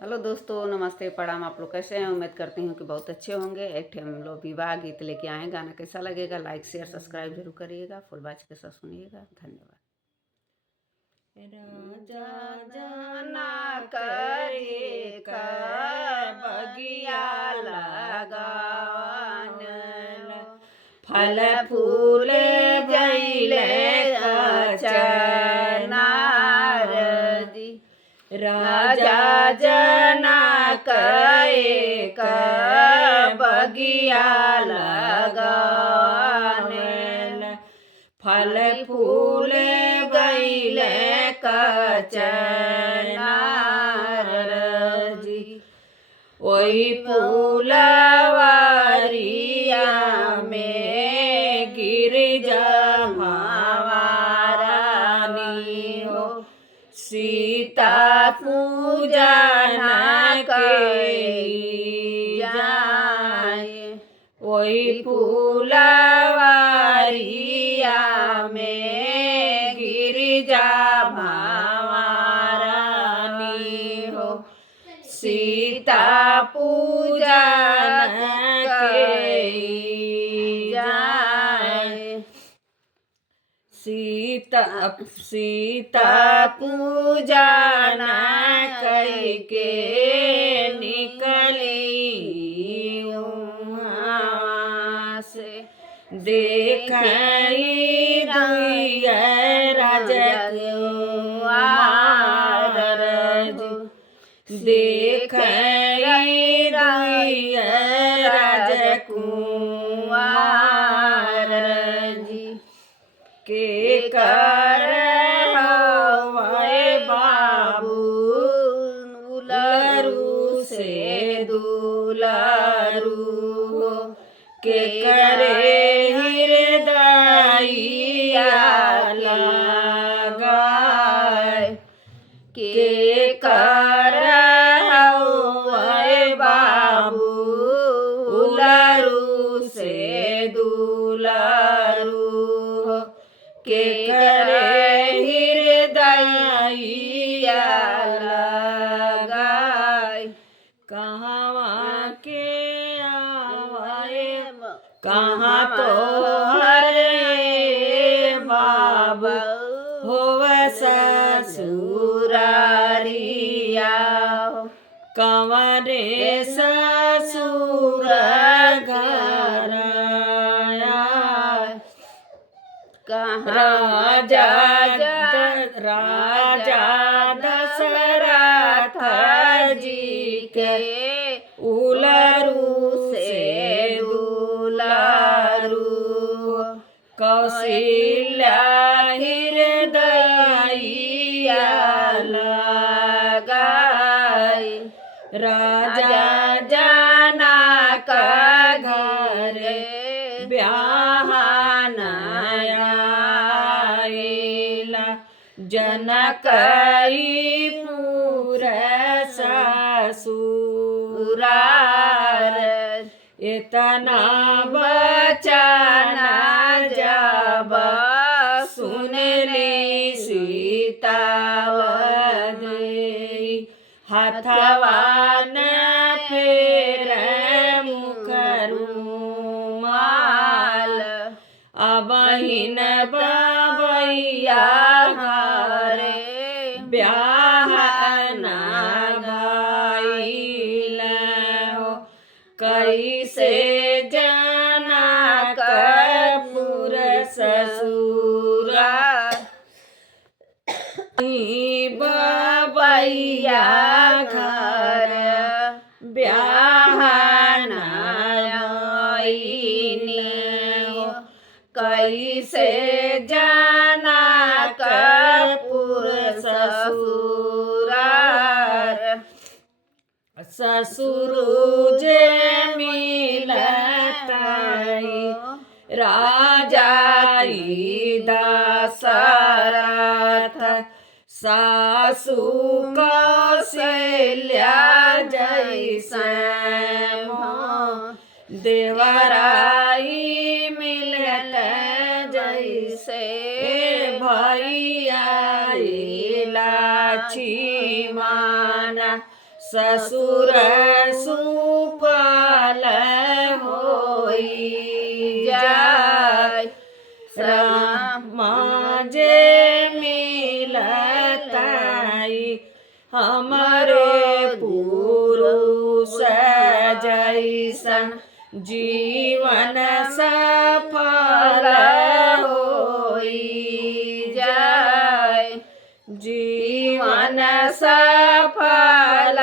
Hello दोस्तों, नमस्ते, प्रणाम। आप लोग कैसे हैं? उम्मीद करती हूँ कि बहुत अच्छे होंगे। एक ठे हम लोग विवाह गीत लेके आए हैं। गाना कैसा लगेगा? लाइक शेयर सब्सक्राइब जरूर करिएगा। फुल बाज के साथ सुनिएगा। धन्यवाद। राजा जना करे बगिया लगावन फल फूल भइले चनार दी राजा जना करे बगिया लगावन फल फूल गईले कचनार जी वही फूलवारिया में गिरिजा महारानी हो सीता पूजन के जाए वही फूलवारिया में गिरिजा महारानी हो सीता पूजन के जाए सीता पूजन करके निकली वहाँ से देखई दुइया राजकुमार देखई दुइया राजकुमार जी के कर हवे बाबू दुलरू से दुलरू के करे हृदयिया लगाए के कर हवे बाबू दुलरू से दुलरू के करे हृदयिया लगाए कहवा के आवे कहाँ तो हरे बाबा होव ससुरारिया कंवरे ससुर घराया राजा दशरथ जी के उलरू से दुलरू कौशल्या हृदयिया लगाई राजा जनक घर ब्याहनाया जनकपुर ससुरार इतना बचन जब सुनली सीता हथवा न फेर मुखरुमाल अबहिन बबैया घरे ब्याह न भइल हो कैसे जनकपुर ससुरा बबैया घर ब्याह न कैसे जनकपुर ससुरार ससुर जे मिलतई राजा दशरथ सासु कौशल्या जैसे देवराई मिलल जैसे भैया लाछी माना ससुर सुफल होई जाय राम जे मिलताई हमरे पुरुष जैसन जीवन सफल होई जाय जीवन सफल